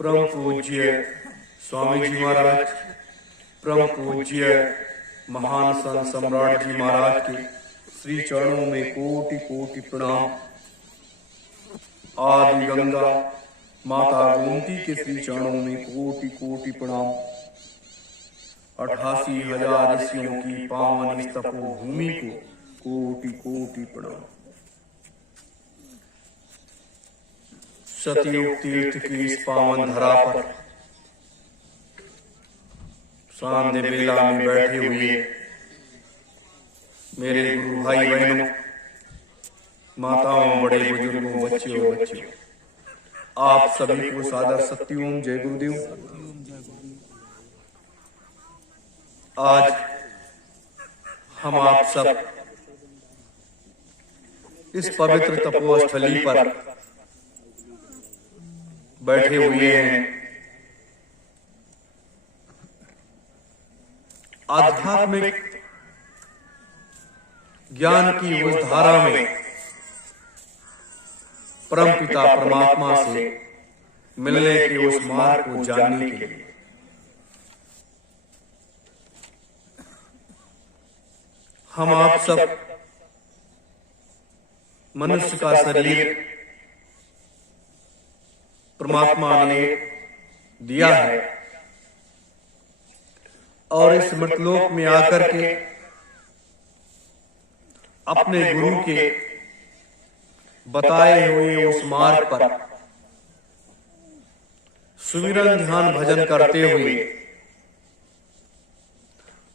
परम पूज्य स्वामी जी महाराज, परम पूज्य महान संत सम्राट जी महाराज के श्री चरणों में कोटि कोटि प्रणाम। आदि गंगा माता गोमती के श्री चरणों में कोटि कोटि प्रणाम। 88,000 ऋषियों की पावन इस तपोभूमि को कोटि कोटि प्रणाम। सतयुग तीर्थ की इस पावन धरा पर सांध्य बेला में बैठे हुए मेरे गुरु भाई बहनों, माताओं, बड़े बुजुर्गों, बच्चियों, आप सभी को सादर सत्यम जय गुरुदेव। आज हम आप सब इस पवित्र तपोस्थली पर बैठे हुए हैं। आध्यात्मिक ज्ञान की उस धारा में परमपिता परमात्मा से मिलने के उस मार्ग को जानने के लिए हम आप सब मनुष्य का शरीर परमात्मा ने दिया है और इस मृतलोक में आकर के अपने गुरु के बताए हुए उस मार्ग पर सुमिरन ध्यान भजन करते हुए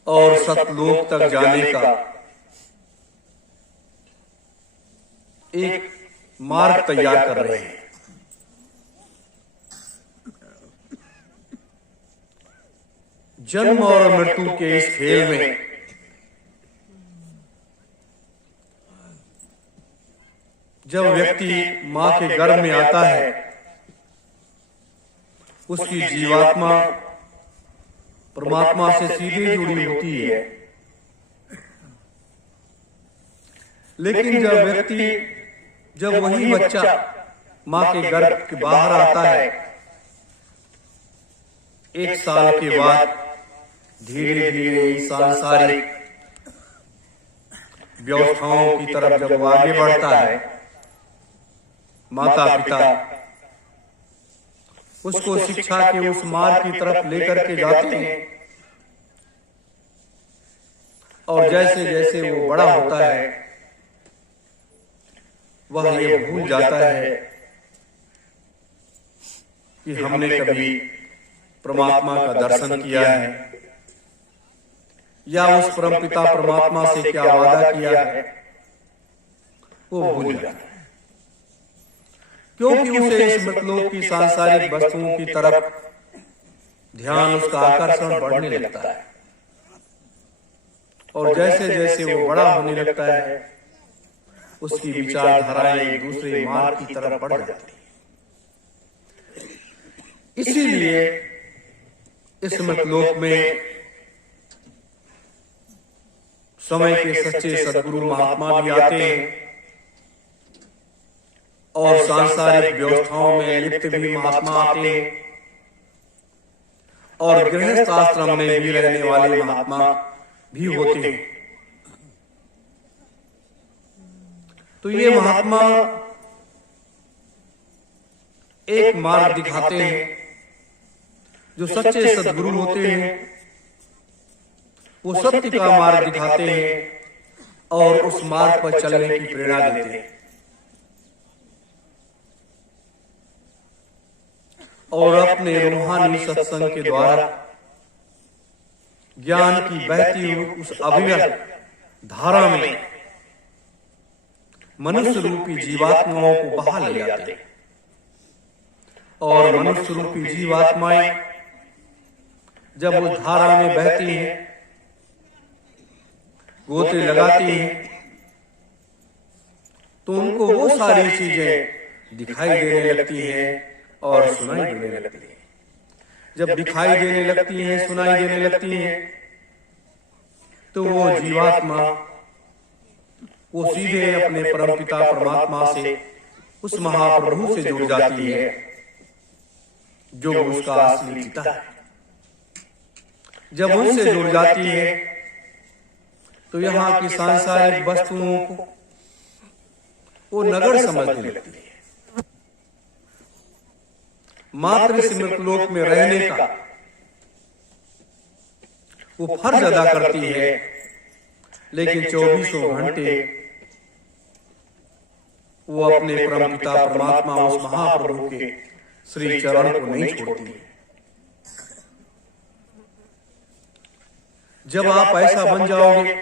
और सतलोक तक जाने का एक मार्ग तैयार कर रहे हैं। जन्म और मृत्यु के इस खेल में जब व्यक्ति मां के गर्भ में आता है, उसकी जीवात्मा परमात्मा से सीधे जुड़ी होती है। लेकिन जब वही बच्चा मां के गर्भ के बाहर आता है, 1 साल के बाद धीरे धीरे सांसारिक व्यवस्थाओं की तरफ जब वो आगे बढ़ता है, माता पिता उसको शिक्षा के उस मार्ग की तरफ लेकर के जाते हैं और जैसे जैसे वो बड़ा होता है, वह ये भूल जाता है कि हमने कभी परमात्मा का दर्शन किया है या उस परमपिता परमात्मा से क्या वादा किया है, वो भूल जाता है। क्योंकि उसे इस मृतलोक की सांसारिक वस्तुओं की तरफ ध्यान, उसका आकर्षण बढ़ने लगता है और जैसे जैसे वो बड़ा होने लगता है, उसकी विचारधाराएं एक दूसरे मार्ग की तरफ बढ़ जाती है। इसीलिए इस मृतलोक में समय के सच्चे सद्गुरु महात्मा भी आते हैं और सांसारिक व्यवस्थाओं में लिप्त भी महात्मा आते हैं और गृहस्थ आश्रम में भी रहने वाले महात्मा भी होते हैं। तो ये महात्मा एक मार्ग दिखाते हैं। जो सच्चे सद्गुरु होते हैं वो सत्य का मार्ग दिखाते हैं और उस मार्ग पर चलने की प्रेरणा देते हैं और अपने रूहानी सत्संग के द्वारा ज्ञान की बहती हुई उस अविरल धारा में मनुष्य रूपी जीवात्माओं को बहा ले जाते हैं और मनुष्य रूपी जीवात्माएं जब उस धारा में बहती हैं, गोते लगाती हैं, तो उनको वो सारी चीजें दिखाई देने लगती हैं और सुनाई देने लगती हैं। जब दिखाई देने लगती हैं, सुनाई देने लगती हैं, तो वो जीवात्मा वो सीधे अपने परमपिता परमात्मा से, उस महाप्रभु से जुड़ जाती है जो उसका असली पिता है। जब उनसे जुड़ जाती है तो यहाँ की सांसारिक वस्तुओं को वो नगर समझने लगती है। मात्र स्मृत लोक में रहने का वो फर्ज अदा करती है, लेकिन 24 घंटे वो अपने परमपिता परमात्मा उस महाप्रभु के श्री चरण को नहीं छोड़ती। जब आप ऐसा बन जाओगे,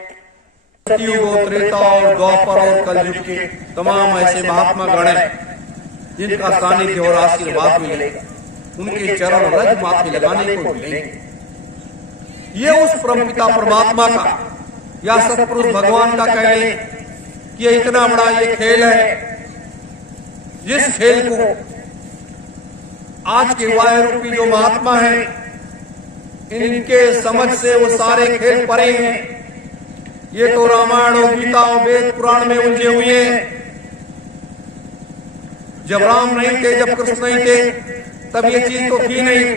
सतयुग, त्रेता और द्वापर और कलयुग के तमाम ऐसे महात्मा गण हैं जिनका सानिध्य और आशीर्वाद मिलेगा, उनके चरण रज माथे लगाने को मिलेंगे। ये उस परमपिता परमात्मा का या सतपुरुष भगवान का कह लें कि इतना बड़ा ये खेल है, जिस खेल को आज के वायु रूपी जो महात्मा है, इनके समझ से वो सारे खेल परे हैं। ये तो रामायण और गीता और वेद पुराण में उलझे हुए हैं। जब राम नहीं थे, जब कृष्ण नहीं थे, तब ये चीज तो थी नहीं।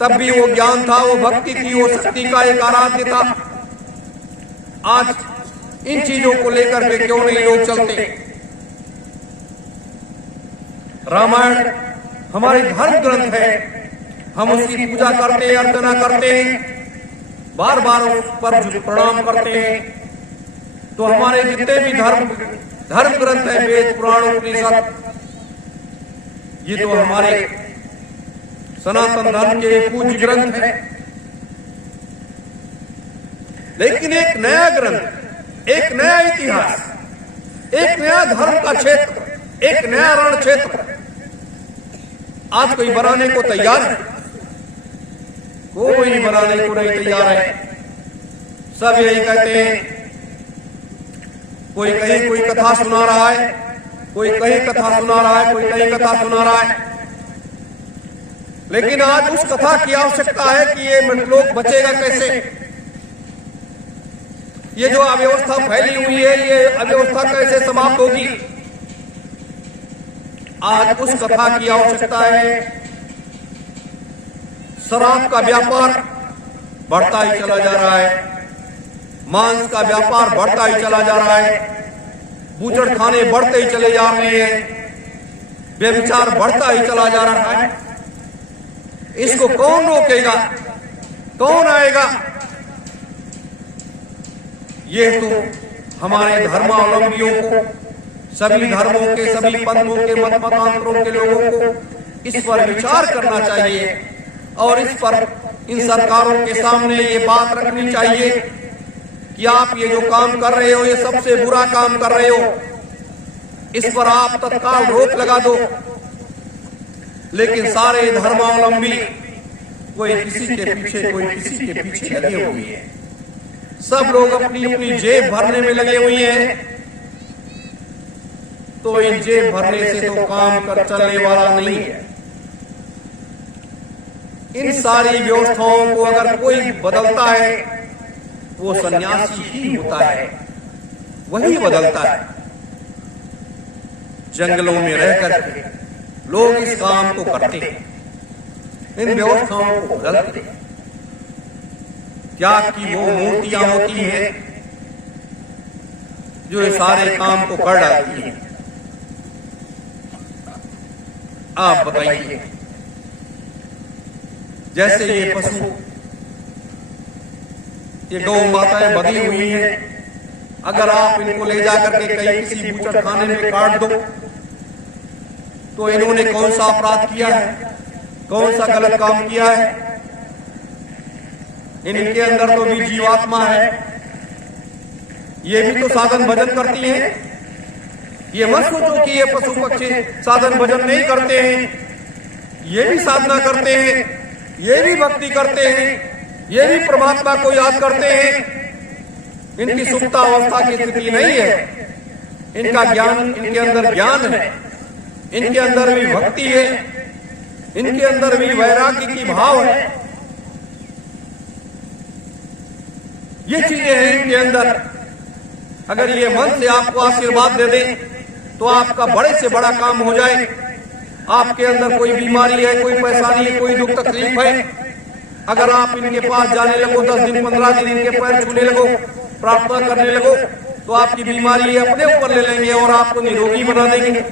तब भी वो ज्ञान था, वो भक्ति थी, वो शक्ति का एक आराध्य था। आज इन चीजों को लेकर के क्यों नहीं लोग चलते? रामायण हमारे धर्म ग्रंथ है, हम उसकी पूजा करते हैं, अर्चना करते हैं, बार बार उस पर प्रणाम करते हैं। तो हमारे जितने भी धर्म ग्रंथ है, वेद पुराण उपनिषद, ये तो हमारे सनातन धर्म के पूज्य ग्रंथ है। लेकिन एक नया ग्रंथ, एक नया इतिहास, एक नया धर्म का क्षेत्र, एक नया रण क्षेत्र आज कोई बनाने को तैयार है? कोई बनाने को नहीं तैयार है। सब यही कहते हैं, कोई कहीं कोई कथा सुना रहा है, कोई कहीं कथा सुना रहा है, कोई कहीं कथा सुना रहा है। लेकिन आज उस कथा की आवश्यकता है कि ये लोक बचेगा कैसे? ये जो अव्यवस्था फैली हुई है, ये अव्यवस्था कैसे समाप्त होगी? आज उस कथा की आवश्यकता है। शराब का व्यापार बढ़ता ही चला जा रहा है, मांस का व्यापार बढ़ता ही चला जा रहा है, बूचड़ खाने बढ़ते ही चले जा रहे हैं, व्यभिचार बढ़ता ही चला जा रहा है। इसको कौन रोकेगा? कौन आएगा? ये तो हमारे धर्मावलंबियों को, सभी धर्मों के, सभी पंथों के, मत मतांतरों के लोगों को इस पर विचार करना चाहिए और इस पर इन सरकारों के सामने ये बात रखनी चाहिए कि आप ये जो काम कर रहे हो, ये सबसे बुरा काम कर रहे हो, इस पर आप तत्काल रोक लगा दो। लेकिन सारे धर्मावलंबी कोई किसी के पीछे, कोई किसी के पीछे लगे हुए हैं। सब लोग अपनी अपनी जेब भरने में लगे हुए हैं। तो इन जेब भरने से तो काम कर चलने वाला नहीं है। इन सारी व्यवस्थाओं को अगर कोई बदलता है, वो सन्यासी ही होता है, वही बदलता है। जंगलों में रहकर के लोग इस काम को करते हैं, इन व्यवस्थाओं को बदलते हैं। क्या कि वो मूर्तियां होती हैं जो इस सारे काम को कर डालती हैं। आप बताइए, जैसे ये पशु, ये गौ माताएं बधी हुई हैं, अगर आप इनको ले जाकर के कहीं किसी बूचड़ खाने में काट दो, तो इन्होंने कौन सा अपराध किया है, कौन सा गलत काम किया है? इनके अंदर तो भी जीवात्मा है। ये भी तो साधन भजन करती हैं। ये मत सोचो कि ये पशु पक्षी साधन भजन नहीं करते हैं। ये भी साधना करते हैं, ये भी भक्ति करते हैं, ये भी परमात्मा को याद करते हैं। इनकी सुप्ता अवस्था की स्थिति नहीं है। इनका ज्ञान, इनके अंदर ज्ञान है, इनके अंदर भी भक्ति है, इनके अंदर भी वैराग्य की भाव है। ये चीजें हैं इनके अंदर। अगर ये मन से आपको आशीर्वाद दे दे तो आपका बड़े से बड़ा काम हो जाए। आपके अंदर कोई बीमारी है, कोई परेशानी है, कोई दुख तकलीफ है, अगर आप इनके पास जाने लगो, 10 दिन 15 दिन इनके पैर छूने लगो, प्रार्थना करने लगो, तो आपकी बीमारी अपने ऊपर ले लेंगे और आपको निरोगी बना देंगे।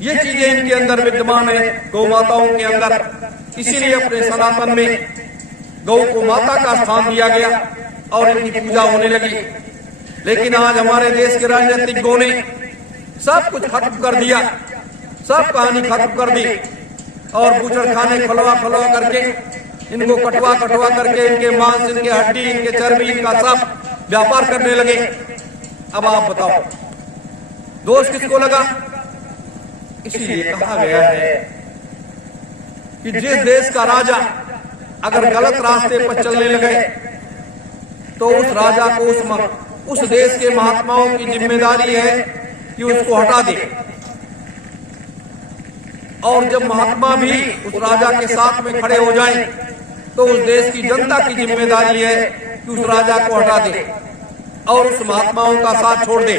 ये चीजें इनके अंदर विद्यमान है, गौ माताओं के अंदर। इसीलिए अपने सनातन में गौ को माता का स्थान दिया गया और इनकी पूजा होने लगी। लेकिन आज हमारे देश के राजनीतिज्ञों ने सब कुछ खत्म कर दिया, सब कहानी खत्म कर दी और बूचड़खाने खुलवा करके इनको कटवा करके इनके मांस, इनके हड्डी, इनके चर्बी, इनका सब व्यापार करने लगे। अब आप बताओ दोष किसको लगा? इसीलिए कहा गया है कि जिस देश का राजा अगर गलत रास्ते पर चलने लगे तो उस राजा को उस देश के महात्माओं की जिम्मेदारी है कि उसको हटा दे। और जब महात्मा भी उस राजा के साथ में खड़े हो जाएं, तो उस देश की जनता की जिम्मेदारी है कि उस राजा को हटा दे और उस महात्माओं का साथ छोड़ दे।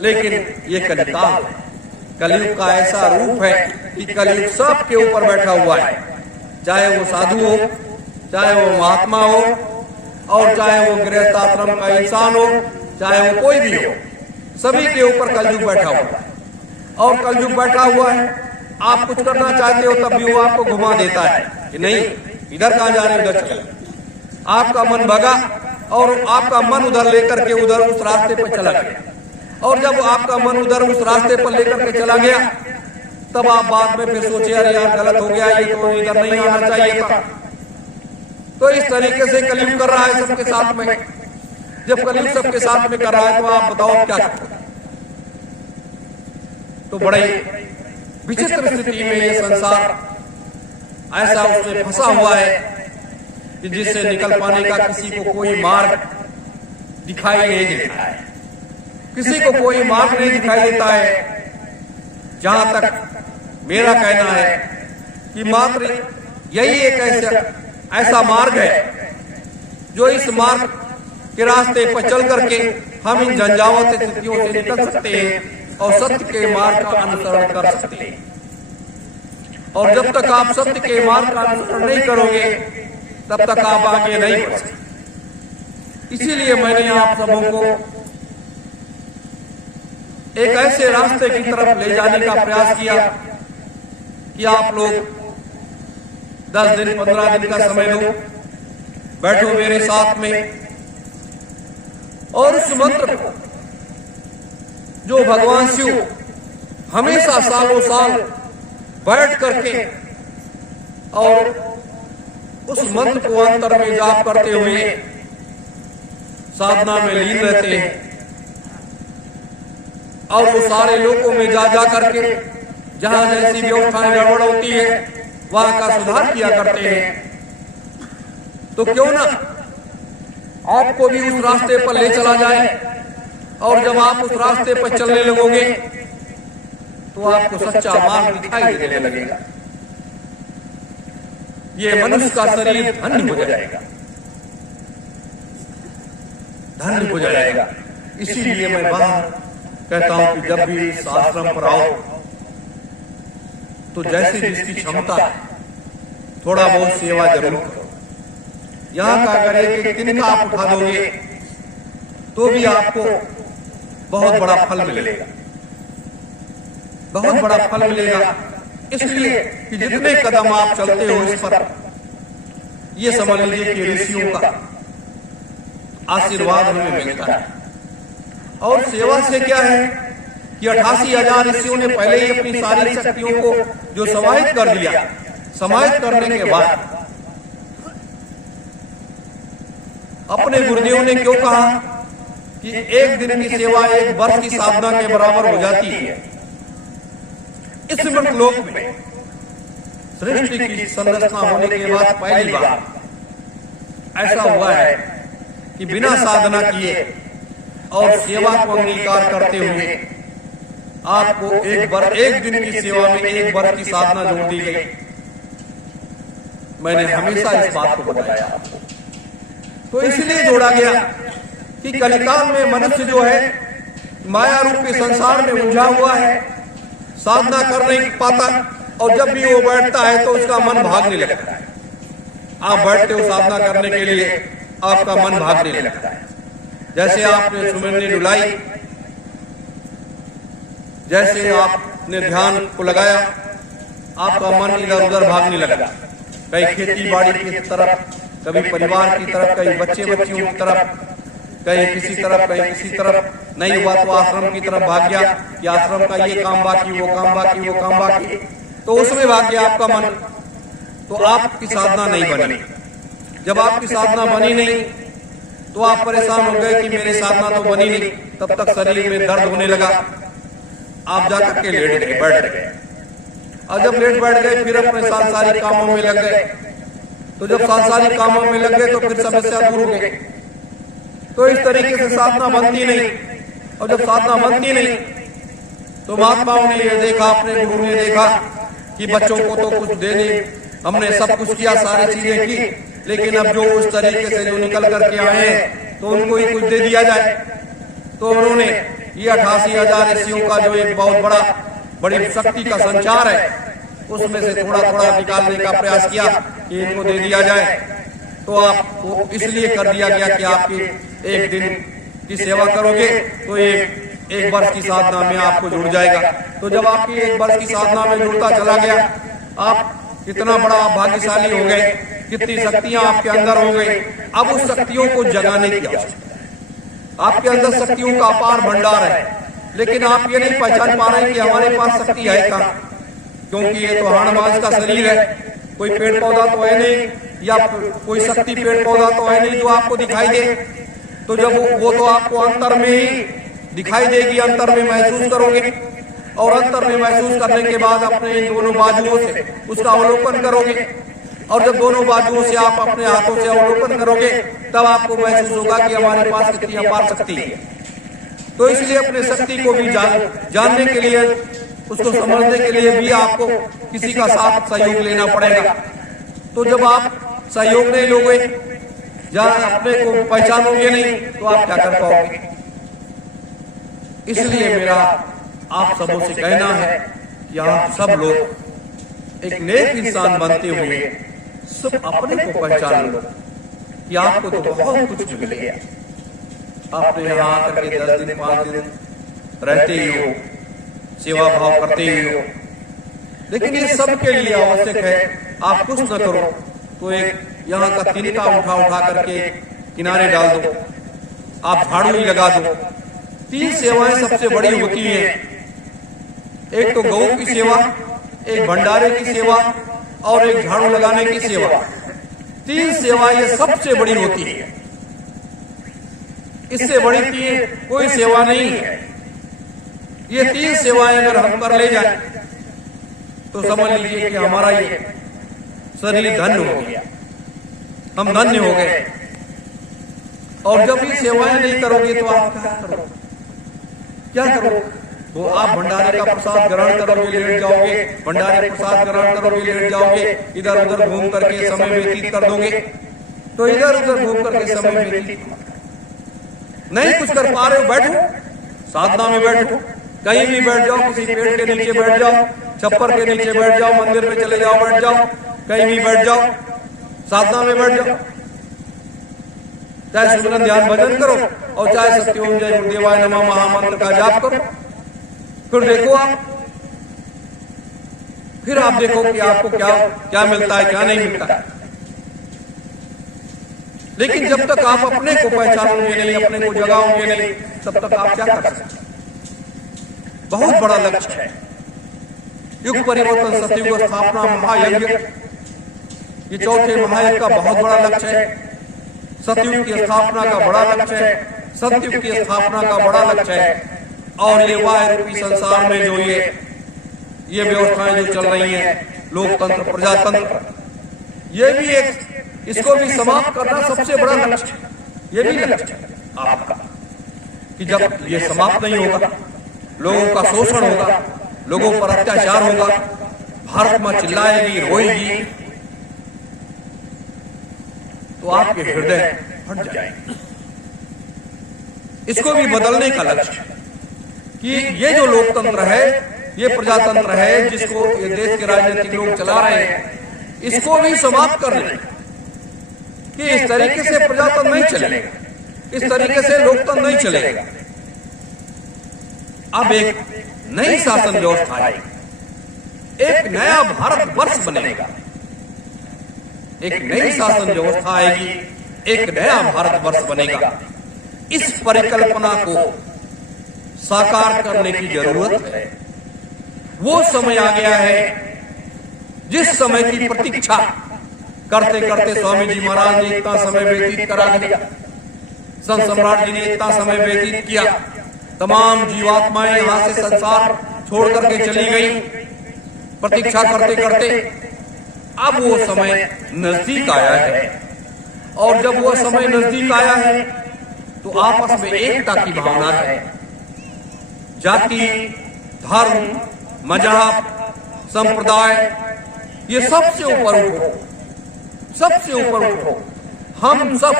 लेकिन ये कलिकाल, कलयुग का ऐसा रूप है कि कलयुग सबके ऊपर बैठा हुआ है, चाहे वो साधु हो, चाहे वो महात्मा हो, और चाहे वो गृहस्थाश्रम का इंसान हो, चाहे वो कोई भी हो, सभी के ऊपर कलयुग बैठा हुआ है। और कलयुग बैठा हुआ है, आप कुछ करना चाहते हो तब भी वो आपको घुमा देता है कि नहीं इधर कहाँ जा रहे, उधर चलो। आपका मन भगा और आपका मन उधर लेकर के उधर उस रास्ते पर चला गया। और जब आपका मन उधर उस रास्ते पर लेकर के चला गया, तब आप बाद में फिर सोचे अरे यार गलत हो गया, ये तो इधर नहीं आना चाहिए था। तो इस तरीके से कलयुग कर रहा है सबके साथ में। जब कलयुग सबके साथ में कर रहा है तो आप बताओ क्या करें? तो बड़े विचित्र स्थिति में ये संसार ऐसा उसमें फंसा हुआ है कि जिससे निकल पाने का किसी को कोई मार्ग दिखाई नहीं देता है, किसी को कोई मार्ग नहीं दिखाई देता है। जहां तक मेरा कहना है कि मात्र यही एक ऐसा मार्ग है जो इस मार्ग के रास्ते पर चल करके हम इन झंझावात स्थितियों से निकल सकते हैं और सत्य के मार्ग का अनुसरण कर सकते हैं। और जब तक आप सत्य के मार्ग का अनुसरण नहीं करोगे तब तक आप आगे नहीं बढ़ सकते। इसीलिए मैंने आप सबों को एक ऐसे रास्ते की तरफ ले जाने का प्रयास किया कि आप लोग 10 दिन 15 दिन का समय लो, बैठो मेरे साथ में और उस मंत्र को जो भगवान शिव हमेशा सालों साल बैठ करके और उस मंत्र को अंतर में जाप करते हुए साधना में लीन रहते हैं और वो सारे लोगों में जा करके जहां जैसी व्यवस्थाएं गड़बड़ होती है वहां का सुधार किया करते हैं। तो क्यों ना आपको भी उस रास्ते पर ले चला जाए और जब आप उस रास्ते पर चलने लगोगे तो आपको सच्चा मार्ग दिखाई देने लगेगा। ये मनुष्य का शरीर धन्य हो जाएगा, धन्य हो जाएगा। इसीलिए मैं बाहर कहता हूं कि जब भी इस आश्रम पर आओ तो जैसे जिसकी क्षमता है थोड़ा बहुत सेवा जरूर करो। यहाँ का अगर एक तिनका आप उठा दोगे तो भी आपको बहुत बड़ा फल मिलेगा, बहुत बड़ा फल मिलेगा। इसलिए कि जितने कदम आप चलते हो इस पर, ये समझ लीजिए कि ऋषियों का आशीर्वाद हमें मिलता है। और सेवा से क्या है कि 88,000 ऋषियों ने पहले ही अपनी सारी शक्तियों को जो समाहित कर दिया, समाहित करने के बाद अपने गुरुदेव ने क्यों कहा कि एक दिन की सेवा एक वर्ष की साधना के बराबर हो जाती है। इस लोक में सृष्टि की संरचना होने के बाद पहली बार ऐसा हुआ है कि बिना साधना किए और सेवा को अंगीकार करते हुए आपको एक दिन की सेवा में एक वर्ष की साधना जोड़ दी गई। मैंने हमेशा इस बात को बताया आपको, तो इसलिए जोड़ा गया कि कलिकाल में मनुष्य जो है माया रूपी संसार में उलझा हुआ है, साधना कर नहीं पाता, और जब भी वो बैठता है तो उसका मन भागने लगता है। आप बैठते हो साधना करने के लिए, आपका मन भागने लगता है। जैसे आपने सुमिरनी डुलाई, जैसे आपने ध्यान को लगाया, आपका मन इधर उधर भागने लगा, कहीं खेती बाड़ी की तरफ, कभी परिवार की तरफ, कहीं बच्चे बच्चियों की तरफ, कहीं किसी तरफ, कहीं किसी तरफ। नहीं हुआ तो आश्रम की तरफ भाग गया कि आश्रम का ये काम बाकी, वो काम बाकी, वो काम बाकी, तो उसमें भाग गया आपका मन, तो आपकी साधना नहीं बनी। जब आपकी साधना बनी नहीं तो आप परेशान हो गए कि मेरी साधना तो बनी नहीं। तब तक शरीर में दर्द होने लगा, आप जाकर के लेट गए, बैठ गए, और जब लेट बैठ गए फिर अपने सांसारिक कामों में लग गए। तो जब सांसारिक कामों में लग गए तो फिर समस्या दूर हो गई। तो इस तरीके से साधना बनती नहीं, और जब साधना बनती नहीं तो महात्माओं ने ये देखा, अपने गुरु ने देखा कि बच्चों को तो कुछ दे नहीं, हमने सब कुछ किया, सारी चीजें की, लेकिन अब जो उस तरीके से जो निकल करके आए हैं तो उनको ही कुछ दे दिया जाए। तो उन्होंने ये 88,000 ऋषियों का जो एक बहुत बड़ी शक्ति का संचार है, उसमें से थोड़ा थोड़ा निकालने का प्रयास किया कि इनको दे दिया जाए। तो आपको इसलिए कर दिया गया कि आपकी एक दिन की सेवा करोगे तो एक वर्ष की साधना में आपको जुड़ जाएगा। तो जब आपकी एक वर्ष की साधना में जुड़ता चला गया, आप कितना बड़ा भाग्यशाली हो गए, कितनी शक्तियां आपके अंदर हो गई। अब उस शक्तियों को जगाने की आवश्यकता। आपके अंदर शक्तियों का अपार भंडार है, लेकिन आप ये नहीं पहचान पा रहे कि हमारे पास शक्ति है कहाँ, क्योंकि ये तो हाड़ मांस का शरीर है, कोई पेड़ पौधा तो है नहीं, या कोई शक्ति पेड़ पौधा तो है नहीं जो आपको दिखाई दे। तो जब वो तो आपको अंतर में ही दिखाई देगी, अंतर में महसूस करोगे, और अंतर में महसूस करने के बाद अपने इन दोनों बाजुओं से उसका अवलोकन करोगे, और जब दोनों बाजुओं से आप अपने हाथों से अवलोकन करोगे तब आपको महसूस होगा कि हमारे पास कितनी अपार शक्ति है। तो इसलिए अपने शक्ति को भी जानने के लिए, उसको समझने के लिए भी आपको किसी का साथ सहयोग लेना पड़ेगा। तो जब आप सहयोग नहीं लोगे, जहाँ अपने को पहचानोगे नहीं, तो आप क्या कर पाओगे। इसलिए मेरा आप सबों से कहना है कि आप सब लोग एक नेक इंसान बनते हुए सब अपने को पहचान लो कि आपको तो बहुत कुछ मिल गया। आपने यहाँ आकर के 10 दिन 5 दिन रहते ही हो, सेवा भाव करते ही हो, लेकिन ये सब के लिए आवश्यक है आप कुछ न करो तो एक यहाँ का तिनका उठा करके किनारे डाल दो, आप झाड़ू ही लगा दो। 3 सेवाएं सबसे बड़ी होती हैं, एक तो गौ की सेवा, एक भंडारे की सेवा, और एक झाड़ू लगाने की सेवा। 3 सेवा ये सबसे बड़ी होती है, इससे बड़ी कोई सेवा नहीं है। ये 3 सेवाएं अगर हम कर ले जाए तो समझ लीजिए कि हमारा ये शरीर धन्य हो गया, हम धन्य हो गए। और जब ये सेवाएं नहीं करोगे तो आप क्या करोगे, क्या करोगे। वो आप भंडारे का प्रसाद ग्रहण करोगे, लेट जाओगे, भंडारे प्रसाद ग्रहण करोगे, लेट जाओगे, इधर उधर घूम करके समय व्यतीत कर दोगे। तो इधर उधर घूम करके समय व्यतीत नहीं कुछ कर पा रहे हो, बैठो साधना में, बैठो कहीं भी बैठ जाओ, किसी पेड़ के नीचे बैठ जाओ, छप्पर के नीचे बैठ जाओ, मंदिर में चले जाओ, बैठ जाओ, कहीं भी बैठ जाओ, साधना में बैठ जाओ। चाहे सुमरन ध्यान भजन करो, और चाहे सत्योम जय गुरुदेवाय नमः महामंत्र का जाप करो। फिर देखो फिर आप देखो कि आपको क्या मिलता है, क्या नहीं मिलता है। लेकिन जब तक आप अपने को पहचानोगे नहीं, अपने को जगाओगे नहीं, तब तक आप क्या कर सकते। बहुत बड़ा लक्ष्य है युग परिवर्तन, सतयुग स्थापना, महायज्ञ, ये चौथे महायज्ञ का बहुत बड़ा लक्ष्य है। सतयुग की स्थापना का बड़ा लक्ष्य है, सतयुग की स्थापना का बड़ा लक्ष्य है। और ये वाह रूपी संसार में जो ये व्यवस्थाएं जो चल रही हैं, लोकतंत्र, प्रजातंत्र, ये भी एक, इसको भी समाप्त करना सबसे बड़ा लक्ष्य है। ये भी लक्ष्य है आपका कि जब ये समाप्त नहीं होगा, लोगों का शोषण होगा, लोगों पर अत्याचार होगा, भारत मां चिल्लाएगी, रोएगी, तो आपके हृदय फट जाएंगे। इसको भी बदलने का लक्ष्य है। कि ये जो लोकतंत्र है, ये प्रजातंत्र है, जिसको ये देश के राजनीतिक लोग चला रहे हैं, इसको भी समाप्त कर लें कि इस तरीके से प्रजातंत्र नहीं चलेगा, इस तरीके से लोकतंत्र नहीं चलेगा। अब एक नई शासन व्यवस्था आएगी, एक नया भारत वर्ष बनेगा, एक नई शासन व्यवस्था आएगी, एक नया भारत वर्ष बनेगा। इस परिकल्पना को साकार करने की जरूरत है। वो समय आ गया है जिस समय की प्रतीक्षा करते करते स्वामी जी महाराज ने इतना समय व्यतीत करा दिया, संत सम्राट जी ने इतना समय व्यतीत किया, तमाम जीवात्माएं यहां से संसार छोड़ करके चली गई प्रतीक्षा करते करते। अब वो समय नजदीक आया है, और जब वो समय नजदीक आया है तो आपस में एकता की भावना है। जाति, धर्म, मजहब, संप्रदाय, ये सबसे ऊपर उठो, सबसे ऊपर उठो। हम सब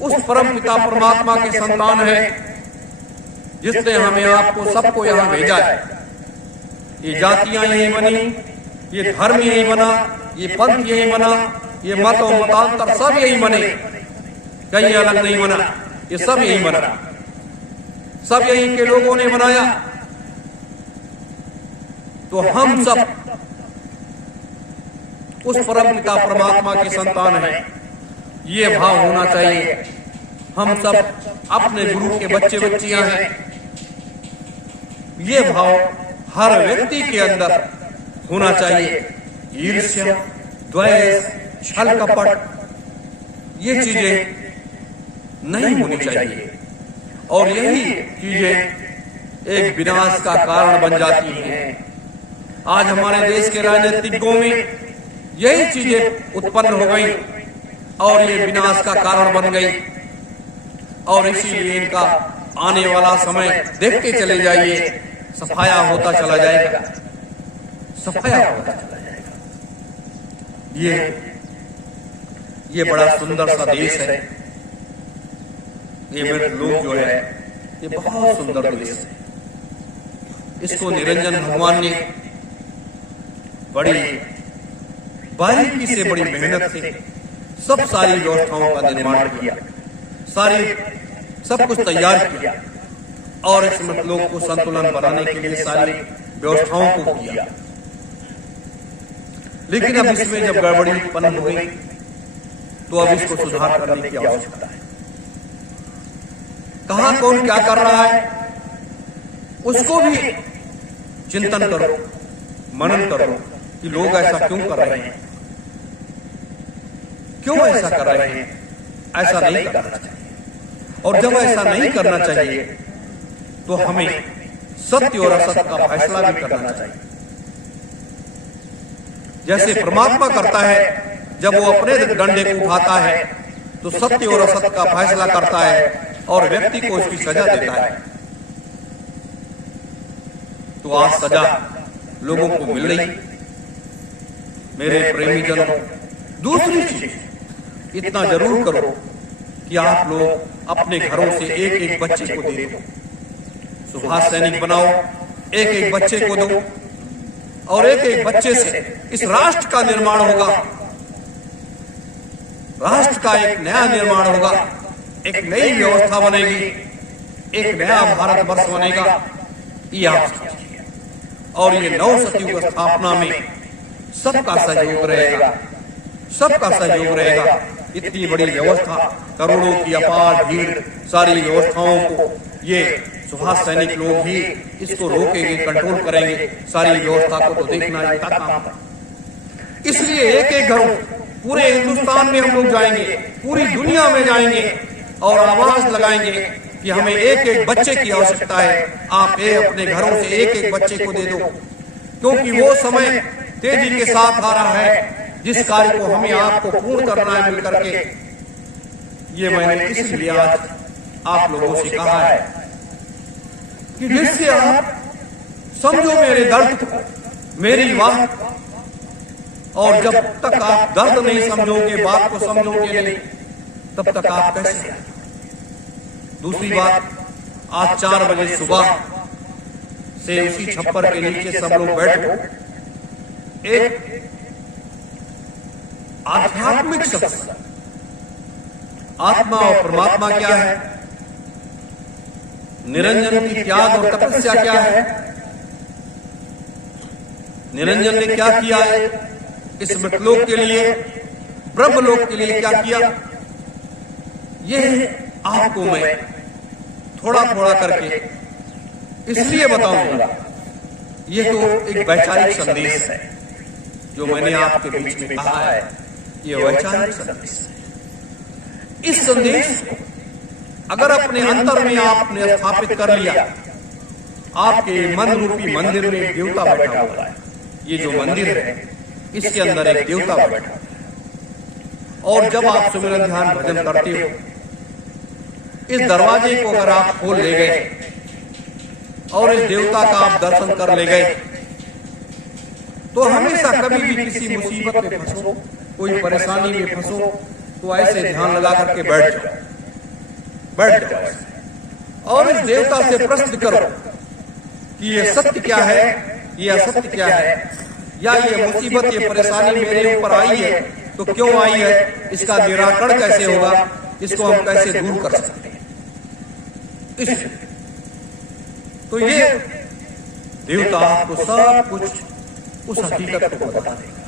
उस परम पिता परमात्मा के संतान हैं, जिसने हमें आपको सबको यहां भेजा है। ये जातियां यही बनी, ये धर्म यही बना, ये पंथ यही बना, ये मत और मतांतर सब यही बने, कहीं अलग नहीं बना, ये सब यही बना, सब यही के लोगों ने बनाया। तो हम सब उस परम पिता परमात्मा के संतान हैं, ये भाव होना चाहिए। हम सब अपने गुरु के बच्चे बच्चियां हैं, ये भाव हर व्यक्ति के अंदर होना चाहिए। ईर्ष्या, द्वेष, छल कपट, ये चीजें नहीं होनी चाहिए, और यही चीजें एक विनाश का कारण बन जाती हैं। आज हमारे देश के राजनीतिज्ञों में यही चीजें उत्पन्न हो गई और ये विनाश का कारण बन गई, और इसीलिए इनका आने वाला समय देखते चले जाइए, सफाया होता चला जाएगा, सफाया होता चला जाएगा। ये बड़ा सुंदर सा देश है, ये मेरे लोग जो है, ये बहुत सुंदर देश है। इसको निरंजन भगवान ने बड़ी बारीकी से, बड़ी मेहनत से सब सारी व्यवस्थाओं का निर्माण किया, सब कुछ तैयार किया, और इस लोग को संतुलन बनाने के लिए सारी व्यवस्थाओं को किया। लेकिन अब इसमें जब गड़बड़ी उत्पन्न हो गई तो अब इसको सुधार करने की आवश्यकता है। कहां कौन क्या कर रहा है उसको भी चिंतन करो, मनन करो कि लोग ऐसा क्यों कर रहे हैं, क्यों ऐसा कर रहे हैं। ऐसा नहीं करना चाहिए, और जब ऐसा नहीं करना चाहिए तो हमें सत्य और असत्य का फैसला भी करना चाहिए। जैसे परमात्मा करता है, जब वो अपने डंडे को उठाता है तो सत्य और असत्य का फैसला करता है और व्यक्ति को उसकी सजा देता है। तो आज सजा लोगों को मिल रही। मेरे प्रेमी जनों, दूसरी चीज इतना जरूर करो कि आप लोग अपने घरों से एक एक बच्चे को दे दो, सुभाष सैनिक बनाओ, एक एक बच्चे को दो, और एक एक बच्चे से इस राष्ट्र का निर्माण होगा, राष्ट्र का एक नया निर्माण होगा, एक नई व्यवस्था बनेगी, एक नया भारत वर्ष बनेगा। ये आप समझिए, और ये नव सतयुग स्थापना में सबका सहयोग रहेगा, सबका सहयोग रहेगा। इतनी बड़ी व्यवस्था, करोड़ों की अपार भीड़, सारी व्यवस्थाओं को ये सुभाष सैनिक लोग ही इसको रोकेंगे, कंट्रोल करेंगे। सारी व्यवस्था को तो देखना इनका काम है। इसलिए एक एक घरों, पूरे हिंदुस्तान में हम लोग जाएंगे, पूरी दुनिया में जाएंगे और आवाज लगाएंगे कि हमें एक एक बच्चे की आवश्यकता है। आप अपने घरों से एक एक बच्चे को दे दो, क्योंकि वो समय तेजी के साथ आ रहा है जिस कार्य को हमें आपको पूर्ण करना है मिलकर के। ये मैंने इसलिए आज आप लोगों से कहा है कि जिससे आप समझो मेरे दर्द को, मेरी बात, और जब तक आप दर्द नहीं समझोगे, बात को समझोगे नहीं, तब तक आप कैसे। दूसरी बात, आज 4 बजे सुबह से उसी छप्पर के नीचे सब लोग बैठो, एक आध्यात्मिक सत्संग। आत्मा और परमात्मा क्या है, निरंजन की त्याग और तपस्या क्या है, निरंजन ने क्या किया है इस मृतलोक के लिए, ब्रह्मलोक के लिए क्या किया, यह आपको मैं थोड़ा थोड़ा करके इसलिए बताऊंगा। यह तो एक वैचारिक संदेश है जो मैंने आपके बीच में कहा है, यह वैचारिक संदेश है। इस संदेश को अगर अपने अंतर में आपने स्थापित कर लिया, आपके मन रूपी मंदिर में एक देवता बैठा हुआ है, ये जो मंदिर है इसके अंदर एक देवता बैठा है, और जब आप सुमिरन ध्यान भजन करते हो, इस दरवाजे को अगर आप खोल ले गए और इस देवता का आप दर्शन कर ले गए, तो हमेशा कभी भी किसी मुसीबत में फंसो, कोई परेशानी में फंसो, तो ऐसे ध्यान लगा करके बैठ जाओ और इस देवता से प्रश्न करो कि ये सत्य क्या है, ये असत्य क्या है, या ये मुसीबत, ये परेशानी मेरे ऊपर आई है तो क्यों आई है, इसका निराकरण कैसे होगा, इसको हम कैसे दूर कर सकते हैं। तो ये देवता आपको सब कुछ उस हकीकत को बता देगा,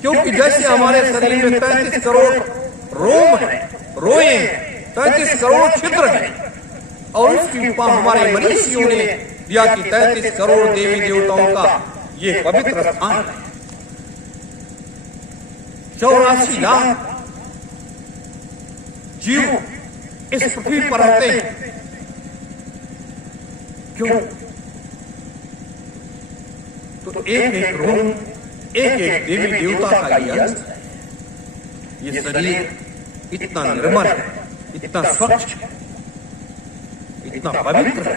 क्योंकि जैसे हमारे शरीर में 33 करोड़ रोम है, रोए हैं, 33 करोड़ छिद्र हैं, और उसकी उपमा हमारे मनीषियों ने दिया कि 33 करोड़ देवी देवताओं का ये पवित्र स्थान है। 84 लाख जीव इस पृथ्वी पर रहते हैं। क्यों? तो एक एक रोम, एक एक देवी देवता का ये अंश है। ये शरीर इतना निर्मल है, इतना स्वच्छ है, इतना पवित्र है,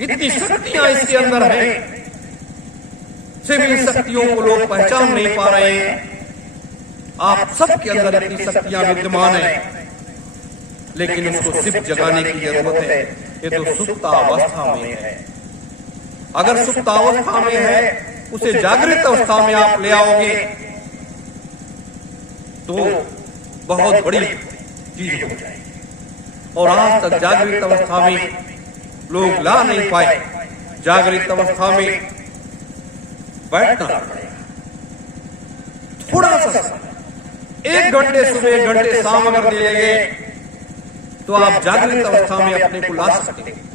इतनी शक्तियां इसके अंदर हैं, सिर्फ इन शक्तियों को लोग पहचान नहीं पा रहे हैं। आप सबके अंदर इतनी शक्तियां विद्यमान हैं, लेकिन उसको सिर्फ जगाने की जरूरत है। ये तो सुप्तावस्था में है। अगर सुप्तावस्था में है, उसे जागृत अवस्था में आप ले आओगे तो बहुत बड़ी चीज हो जाएगी। और आज तक जागृत अवस्था में लोग ला नहीं पाए। जागृत अवस्था में बैठना पड़ेगा, थोड़ा सा 1 घंटे सुबह, 1 घंटे शाम अगर दे लेंगे तो आप जागृत अवस्था में अपने को ला सकते हैं।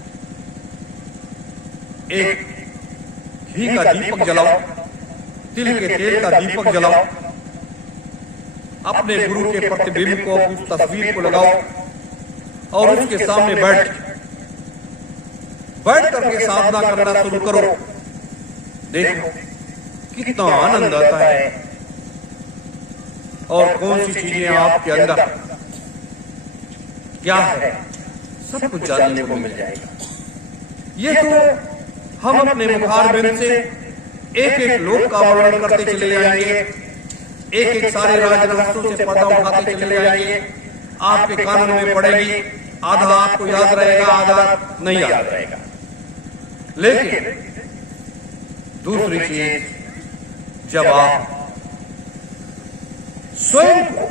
एक घी का दीपक जलाओ, तिल के तेल का दीपक जलाओ, अपने गुरु के प्रतिबिंब को, उस तस्वीर को लगाओ और उसके सामने बैठ करके साधना करना शुरू करो। देखो कितना आनंद आता है और कौन सी चीजें आपके अंदर क्या है, सब कुछ जानने को मिल जाएगा। ये तो हम अपने मुखारबिंद से एक एक लोक का वर्णन करते चले जाएंगे, एक एक सारे राजरहस्यों से पर्दा उठाते चले जाएंगे। आपके कानों में पड़ेगी, आधा आपको याद रहेगा, आधा नहीं याद रहेगा। लेकिन दूसरी चीज, जब आप स्वयं को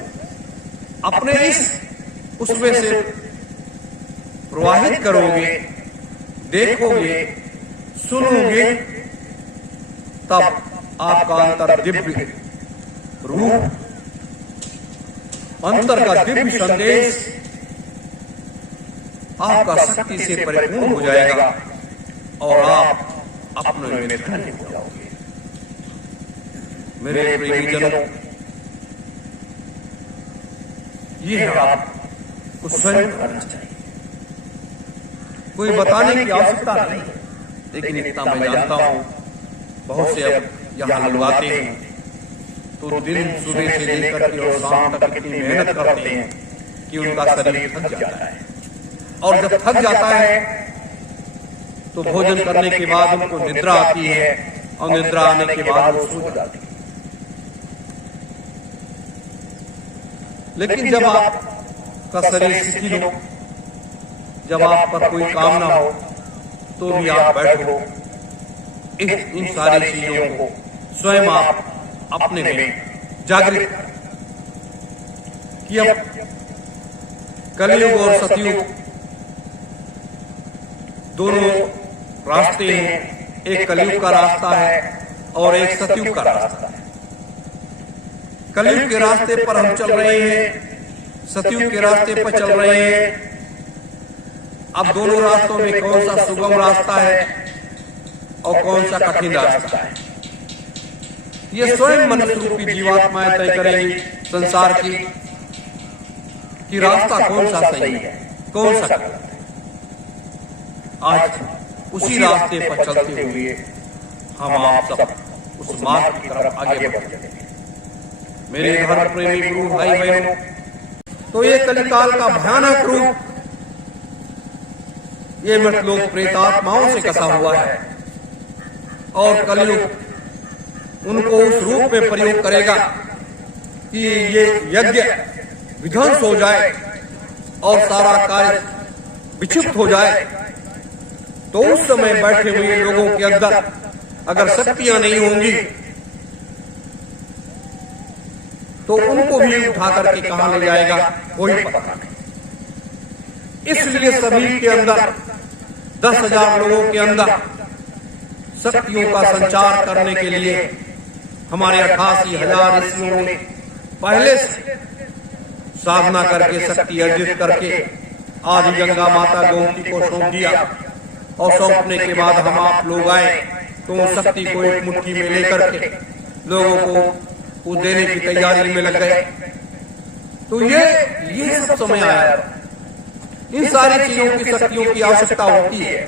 अपने उसमें से प्रवाहित करोगे, देखोगे, सुनोगे, तब आपका अंतर दिव्य रूप, अंतर का दिव्य संदेश आपका शक्ति से परिपूर्ण हो जाएगा और आप अपने में धन्य हो जाओगे। मेरे प्रेमीजनों, ये है आपको स्वयं करना चाहिए। कोई बताने की आवश्यकता नहीं, लेकिन इतना मैं जानता हूं, बहुत से अब यहाँ लोग आते हैं तो दिन सुबह से लेकर के और शाम तक इतनी मेहनत करते हैं कि उनका शरीर थक जाता है, और जब थक जाता है तो भोजन करने के बाद उनको निद्रा आती है, और निद्रा आने के बाद वो सो जाते हैं। लेकिन जब आपका शरीर शिथिल हो, जब आप पर कोई काम ना हो तो भी आप बैठो। इन सारी चीजों को स्वयं आप अपने में जागृत कि अब कलयुग और सतयुग दोनों रास्ते हैं। एक कलयुग का रास्ता है और एक सतयुग का रास्ता है। कलयुग के रास्ते पर हम चल रहे हैं, सतयुग के रास्ते पर चल रहे हैं। अब दोनों रास्तों में कौन सा सुगम रास्ता है और कौन सा कठिन रास्ता है, ये स्वयं मनुष्य रूपी जीवात्माएं तय करेंगी संसार की कि रास्ता कौन सा सही है, कौन सा गलत है। आज उसी रास्ते पर चलते हुए हम आप सब उस मार्ग की तरफ आगे बढ़ चलेंगे। मेरे धर्म प्रेमी गुरु भाई बहनों, तो ये कलिकाल का भयानक रूप, ये मृतलोक प्रेतात्माओं से कसा हुआ है और कलयुग उनको उस रूप में प्रयोग करेगा कि ये यज्ञ विध्वंस हो जाए और सारा कार्य विक्षिप्त हो जाए। तो उस समय बैठे हुए लोगों के अंदर अगर शक्तियां नहीं होंगी तो उनको भी उठा करके कहां ले जाएगा कोई पता नहीं। इसलिए सभी के अंदर 10,000 लोगों के अंदर शक्तियों का संचार करने के लिए हमारे 88,000 ऋषियों ने पहले से साधना करके शक्ति अर्जित करके आज गंगा माता गोमती को सौंप दिया और सौंपने के बाद हम आप लोग आए तो उस शक्ति को एक मुट्ठी में लेकर के लोगों को देने की तैयारी में लग गए। तो ये सब समय आया। इन सारी चीजों की शक्तियों की आवश्यकता होती है।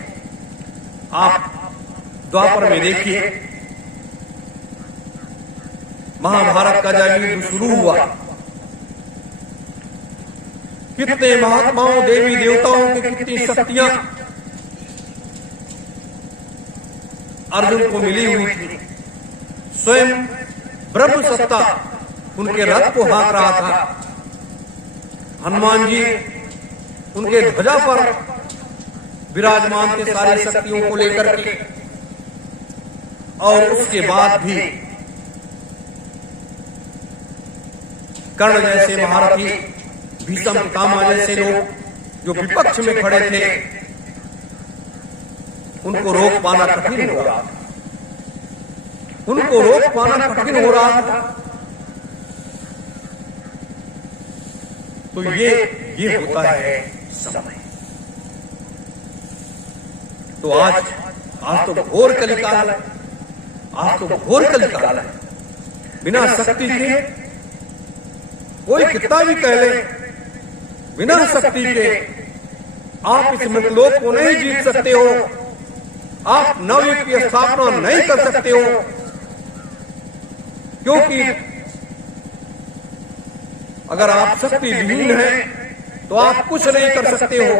आप द्वापर में देखिए, महाभारत का जब युद्ध शुरू हुआ, कितने महात्माओं देवी देवताओं की कितनी शक्तियां अर्जुन को मिली हुई थी। स्वयं ब्रह्म सत्ता उनके रथ को हाँक रहा था। हनुमान जी उनके ध्वजा पर विराजमान थे सारी शक्तियों को लेकर के। और उसके बाद भी कर्ण जैसे महारथी, भीष्म पितामह जैसे लोग जो विपक्ष में खड़े थे, उनको रोक पाना कठिन हो रहा था। उनको रोक पाना कठिन हो रहा था। तो ये होता है समय। तो आज तो घोर कलिकाल है। आज तो घोर कलिकाल है। बिना शक्ति के कोई कितना भी कह ले, बिना शक्ति के आप इस मृतलोक को नहीं जीत सकते हो। आप नवयुग की स्थापना नहीं कर सकते हो, क्योंकि अगर आप शक्ति विहीन हैं तो आप कुछ नहीं कर सकते हो।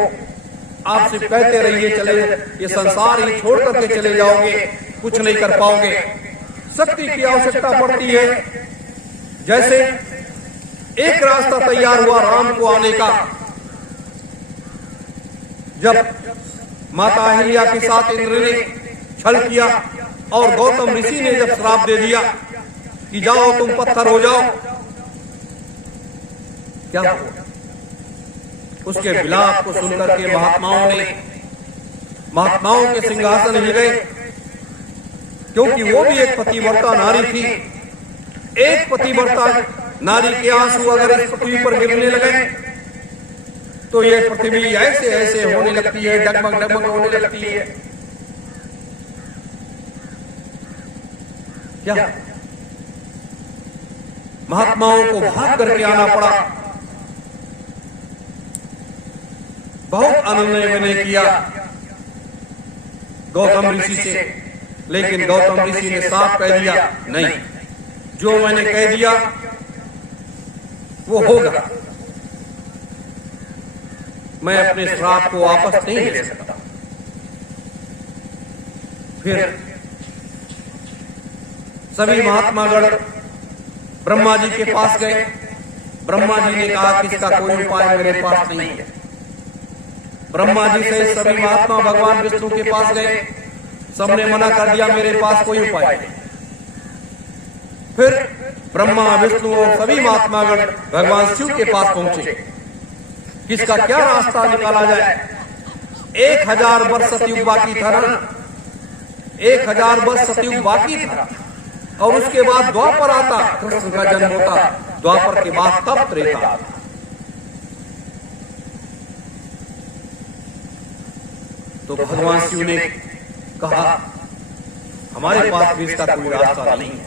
आप सिर्फ कहते रहिए चले, ये संसार ही छोड़ करके चले जाओगे, कुछ नहीं कर पाओगे। शक्ति की आवश्यकता पड़ती है। जैसे एक रास्ता तैयार हुआ राम को आने का, जब माता अहिल्या के साथ इंद्र ने छल किया और गौतम ऋषि ने जब श्राप दे दिया कि जाओ तुम पत्थर हो जाओ, क्या हुआ? उसके विलाप को सुनकर के महात्माओं के सिंहासन हिल गए, क्योंकि वो भी एक पतिव्रता नारी थी। एक पतिव्रता नारी के आंसू अगर इस पृथ्वी पर गिरने लगे तो ये पृथ्वी ऐसे ऐसे होने लगती है, डगमग डगमग होने लगती है। क्या महात्माओं को भाग करके आना पड़ा। बहुत अनुनय मैंने किया गौतम ऋषि से, लेकिन गौतम ऋषि ने साफ कह दिया, नहीं, जो मैंने कह दिया वो होगा। मैं अपने श्राप को वापस नहीं ले सकता। फिर सभी महात्मागण ब्रह्मा जी के पास गए। ब्रह्मा जी ने कहा कि इसका कोई उपाय मेरे पास नहीं है। ब्रह्मा जी से सभी महात्मा भगवान विष्णु के पास गए, सबने मना कर दिया, मेरे पास कोई उपाय नहीं। फिर ब्रह्मा विष्णु और सभी महात्मागण भगवान शिव के पास पहुंचे, किसका क्या रास्ता निकाला जाए। 1000 वर्ष सतयुग बाकी था ना, 1000 वर्ष सतयुग बाकी था, और उसके बाद द्वापर आता, कृष्ण का जन्म होता, द्वापर के बाद तब त्रेता। तो भगवान शिव ने कहा हमारे पास भी इसका कोई रास्ता नहीं है,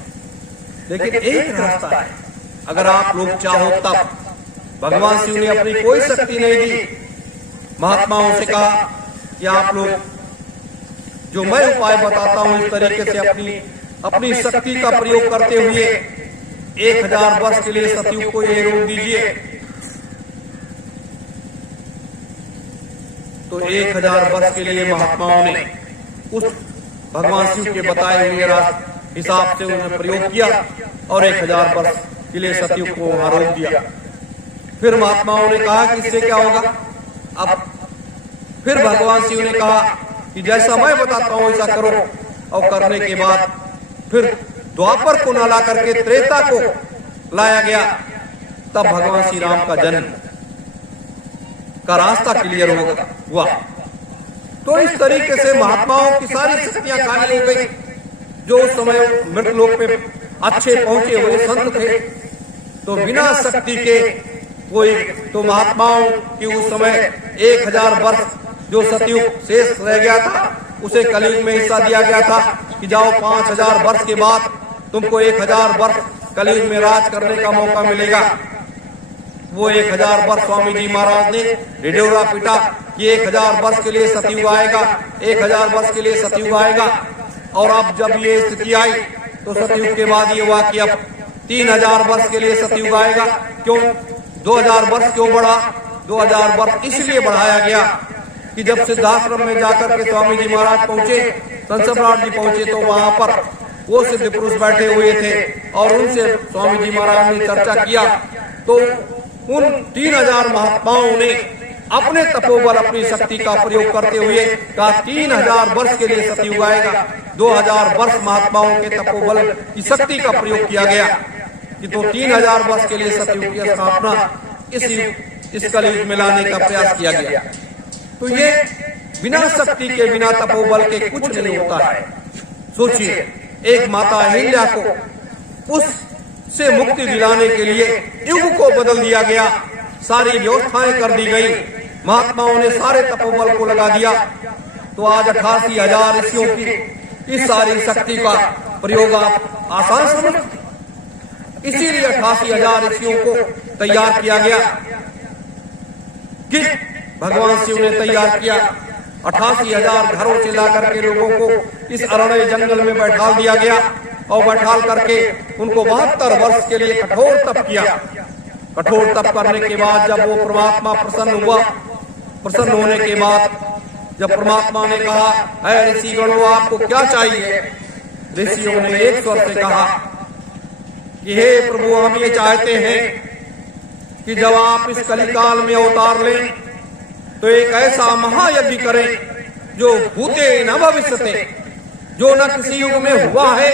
लेकिन एक रास्ता है, अगर आप लोग चाहो तब। भगवान शिव ने अपनी कोई शक्ति नहीं दी, महात्माओं से कहा कि आप लोग जो मैं उपाय बताता हूं इस तरीके से अपनी शक्ति का प्रयोग करते हुए 1000 वर्ष के लिए सतयुग को ये रोक दीजिए। तो 1000 वर्ष के लिए महात्माओं ने उस भगवान शिव के बताए हुए हिसाब से उन्होंने प्रयोग किया और 1000 वर्ष के लिए सतयुग को वहां रोक दिया। फिर महात्माओं ने कहा कि इससे क्या होगा। अब फिर भगवान शिव ने कहा कि जैसा मैं बताता हूं ऐसा करो, और करने के बाद फिर द्वापर को न ला करके त्रेता को लाया गया, तब भगवान श्री राम का जन्म का रास्ता क्लियर हुआ। तो इस तरीके से महात्माओं की सारी शक्तियां खाली हो गई। जो उस समय मृतलोक पे अच्छे पहुंचे हुए संत थे, तो बिना शक्ति के कोई, तो महात्माओं की उस समय 1000 वर्ष जो सतयुग शेष रह गया था, उसे कलयुग में हिस्सा दिया गया था कि जाओ 5000 वर्ष के बाद तुमको 1000 वर्ष कलयुग में राज करने का मौका मिलेगा। वो 1000 वर्ष स्वामी जी महाराज ने ढिढोरा पीटा कि 1000 वर्ष के लिए सतयुग आएगा, 1000 वर्ष के लिए सतयुग आएगा। और अब जब ये स्थिति आई तो सतयुग के बाद ये हुआ कि अब 3000 वर्ष के लिए सतयुग आएगा। क्यों 2000 वर्ष क्यों बढ़ा? 2000 वर्ष इसलिए बढ़ाया गया कि जब सिद्धाश्रम में जाकर के स्वामी जी महाराज पहुंचे, संत सम्राट जी पहुंचे, तो वहां पर वो सिद्ध पुरुष बैठे हुए थे और उनसे स्वामी जी महाराज ने चर्चा किया। तो उन 3000 महात्माओं ने अपने तपोबल, अपनी शक्ति का प्रयोग करते हुए कहा 3000 वर्ष के लिए सतयुग आएगा। 2000 वर्ष महात्माओं के तपोबल की शक्ति का प्रयोग किया गया कि तो 3000 वर्ष के लिए सतयुग की स्थापना इस कलयुग में लाने का प्रयास किया गया। तो ये बिना शक्ति के, बिना तपोबल के कुछ नहीं होता है। सोचिए, एक माता अहिल्या को उससे मुक्ति दिलाने के लिए युग को बदल दिया गया, सारी व्यवस्थाएं कर दी गई, महात्माओं ने सारे तपोबल को लगा दिया। तो आज 88,000 ऋषियों की इस सारी शक्ति का प्रयोग आप आसान समझते, इसीलिए 88,000 ऋषियों को तैयार किया गया कि भगवान शिव ने तैयार किया। 88,000 घरों से ला करके लोगों को इस अरण्य जंगल में बैठा दिया गया और बैठाल करके उनको 72 वर्ष के लिए कठोर तप किया। कठोर तप करने के बाद जब वो परमात्मा प्रसन्न हुआ, प्रसन्न होने के बाद जब परमात्मा ने कहा, है ऋषिगणों आपको क्या चाहिए? ऋषियों ने एक स्वर से कहा कि हे प्रभु, हम ये चाहते हैं कि जब आप इस कलिकाल में अवतार लें तो एक ऐसा महायज्ञ करें जो भूते न भविष्यते, जो न किसी युग में हुआ है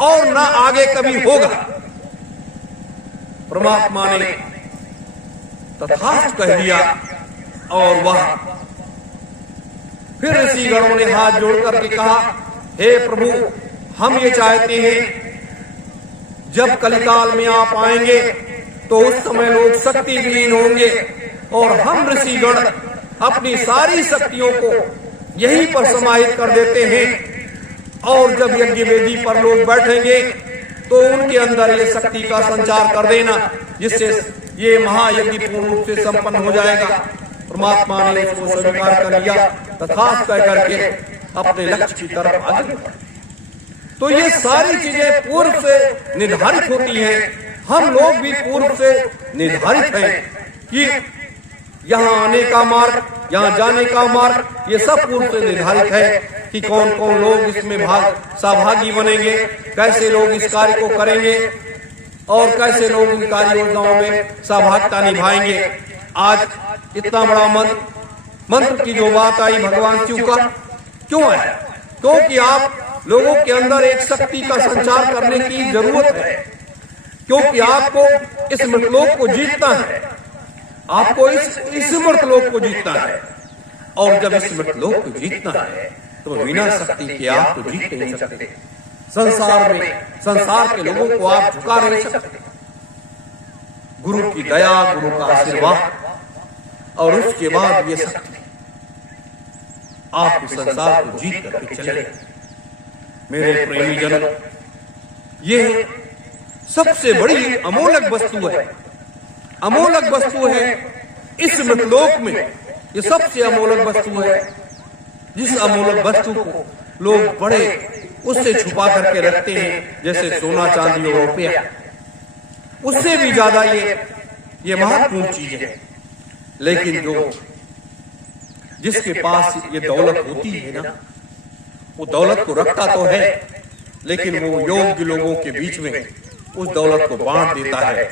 और न आगे कभी होगा। परमात्मा ने तथास्तु कह दिया और वह फिर ऋषि गणों ने हाथ जोड़कर के कहा, हे प्रभु, हम ये चाहते हैं जब कलिकाल में आप आएंगे तो उस समय लोग शक्ति विहीन होंगे और हम ऋषिगण अपनी सारी शक्तियों को यहीं पर समाहित कर देते हैं और जब यज्ञ वेदी पर लोग बैठेंगे तो उनके अंदर ये शक्ति का संचार कर देना, जिससे ये महायज्ञ पूर्ण रूप से संपन्न हो जाएगा। परमात्मा ने उसको स्वीकार कर लिया, तथास्तु कह करके अपने लक्ष्य की तरफ आगे बढ़े। तो ये सारी चीजें पूर्व से निर्धारित होती हैं। हम लोग भी पूर्व से निर्धारित हैं कि यहाँ आने का मार्ग, यहाँ जाने का मार्ग, ये सब पूर्व से निर्धारित है कि कौन कौन लोग इसमें सहभागी बनेंगे, कैसे लोग इस कार्य को करेंगे और कैसे लोग इन कार्य योजनाओं में सहभागिता निभाएंगे। आज इतना बड़ा मंत्र की जो बात आई भगवान शिव का क्यों आया? क्योंकि आप लोगों के अंदर एक शक्ति का संचार करने की जरूरत है, क्योंकि आपको इस मृतलोक को जीतना है, आपको इस मृतलोक को जीतना है। और जब इस मृतलोक को जीतना है तो बिना शक्ति के आप तो जीत नहीं सकते। संसार में संसार के लोगों को आप झुका नहीं सकते। गुरु की दया, गुरु का आशीर्वाद और उसके बाद ये शक्ति आप इस संसार को जीत करके चले। मेरे प्रेमी जनों, ये सबसे बड़ी अमोलक वस्तु है, अमोलक वस्तु है इस मृतलोक में। ये सबसे अमोलक वस्तु है, जिस अमोलक वस्तु को लोग बड़े उससे छुपा करके रखते हैं, जैसे सोना, चांदी और रुपया। उससे भी ज्यादा ये महत्वपूर्ण चीज है। लेकिन जो जिसके पास ये दौलत होती है ना, वो दौलत को रखता तो है, लेकिन वो योग्य लोगों के बीच में उस दौलत को बांट देता है।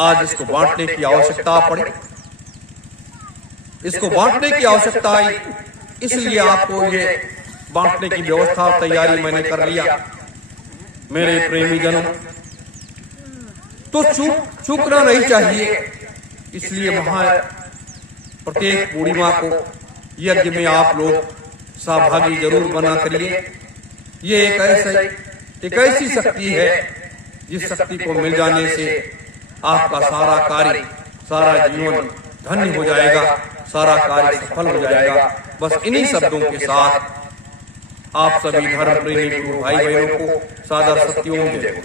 आज इसको बांटने की आवश्यकता पड़ी, इसको बांटने की आवश्यकता आई, इसलिए आपको ये बांटने की व्यवस्था और तैयारी मैंने कर लिया। मेरे प्रेमी जनों, तो चूकना नहीं चाहिए। इसलिए प्रत्येक पूर्णिमा को यज्ञ में आप लोग सहभागी जरूर बना करिए। ये एक ऐसी शक्ति है जिस शक्ति को मिल जाने से आपका सारा कार्य, सारा जीवन धन्य हो जाएगा, सारा कार्य सफल हो जाएगा। बस इन्हीं शब्दों के साथ आप सभी धर्म प्रेमी गुरु भाई बहनों को सादर सत्यों जय हो।